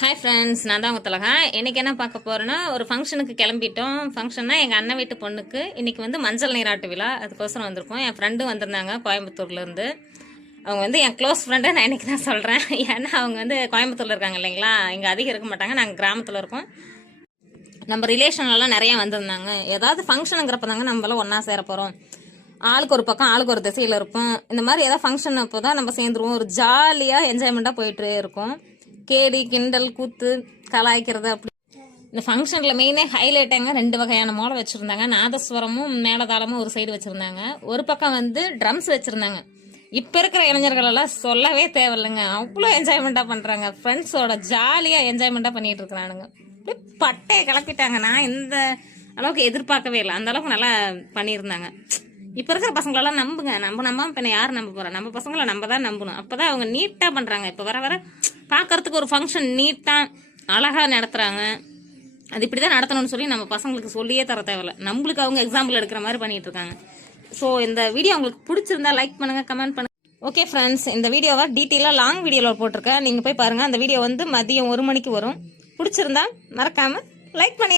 Hi friends நான் தான் உங்கள் தலகா. இன்னைக்கு என்ன பார்க்க போகிறேன்னா ஒரு ஃபங்க்ஷனுக்கு கிளம்பிட்டோம். ஃபங்க்ஷன்னா எங்கள் அண்ணன் வீட்டு பொண்ணுக்கு இன்றைக்கி வந்து மஞ்சள் நீராட்டு விழா. அதுக்கோசரம் வந்திருக்கோம். என் ஃப்ரெண்டும் வந்திருந்தாங்க கோயம்புத்தூர்லேருந்து. அவங்க வந்து என் க்ளோஸ் ஃப்ரெண்டை நான் இன்னைக்கு தான் சொல்கிறேன் ஏன்னா அவங்க வந்து கோயம்புத்தூரில் இருக்காங்க இல்லைங்களா? இங்கே அதிகம் இருக்க மாட்டாங்க. நாங்கள் கிராமத்தில் இருக்கோம். நம்ம ரிலேஷன்லாம் நிறையா வந்திருந்தாங்க. ஏதாவது ஃபங்க்ஷனுங்கிறப்ப தாங்க நம்மளாம் ஒன்றா சேர போகிறோம் ஆளுக்கு ஒரு பக்கம் ஆளுக்கு ஒரு திசையில் இருப்போம். இந்த மாதிரி ஏதாவது ஃபங்க்ஷன் அப்போ தான் நம்ம சேர்ந்துருவோம். ஒரு ஜாலியாக என்ஜாய்மெண்ட்டாக போயிட்டு இருக்கும். கேடி கிண்டல் கூத்து கலாய்க்கிறது அப்படி. இந்த ஃபங்க்ஷனில் மெயினே ஹைலைட்டாங்க ரெண்டு வகையான மோளை வச்சுருந்தாங்க. நாதஸ்வரமும் மேலதாளமும் ஒரு சைடு வச்சுருந்தாங்க. ஒரு பக்கம் வந்து ட்ரம்ஸ் வச்சுருந்தாங்க. இப்போ இருக்கிற இளைஞர்கள் எல்லாம் சொல்லவே தேவையில்லைங்க. அவ்வளோ என்ஜாய்மெண்ட்டாக பண்ணுறாங்க ஃப்ரெண்ட்ஸோட ஜாலியாக என்ஜாய்மெண்ட்டாக பண்ணிகிட்டு இருக்கிறானுங்க. பட்டையை கிளப்பிட்டாங்க நான் இந்த அளவுக்கு எதிர்பார்க்கவே இல்லை. அந்த அளவுக்கு நல்லா பண்ணியிருந்தாங்க. இப்போ இருக்கிற பசங்களெல்லாம் நம்புங்க. நம்ம நம்பாம இப்போ யார் நம்ப போகிறோம் நம்ம பசங்களை நம்ம தான் நம்பணும். அப்போ தான் அவங்க நீட்டாக பண்ணுறாங்க இப்போ வர வர பார்க்கறதுக்கு ஒரு ஃபங்க்ஷன் நீட்டாக அழகாக நடத்துகிறாங்க அது இப்படி தான் நடத்தணும்னு சொல்லி நம்ம பசங்களுக்கு சொல்லியே தர தேவையில்ல. நம்மளுக்கு அவங்க எக்ஸாம்பிள் எடுக்கிற மாதிரி பண்ணிகிட்ருக்காங்க இருக்காங்க. ஸோ இந்த வீடியோ உங்களுக்கு பிடிச்சிருந்தா லைக் பண்ணுங்கள் கமெண்ட் பண்ணுங்க. ஓகே ஃப்ரெண்ட்ஸ் இந்த வீடியோவை டீட்டெயிலாக லாங் வீடியோவில் போட்டிருக்கேன். நீங்கள் போய் பாருங்கள் அந்த வீடியோ வந்து மதியம் ஒரு மணிக்கு வரும். பிடிச்சிருந்தா மறக்காமல் லைக் பண்ணி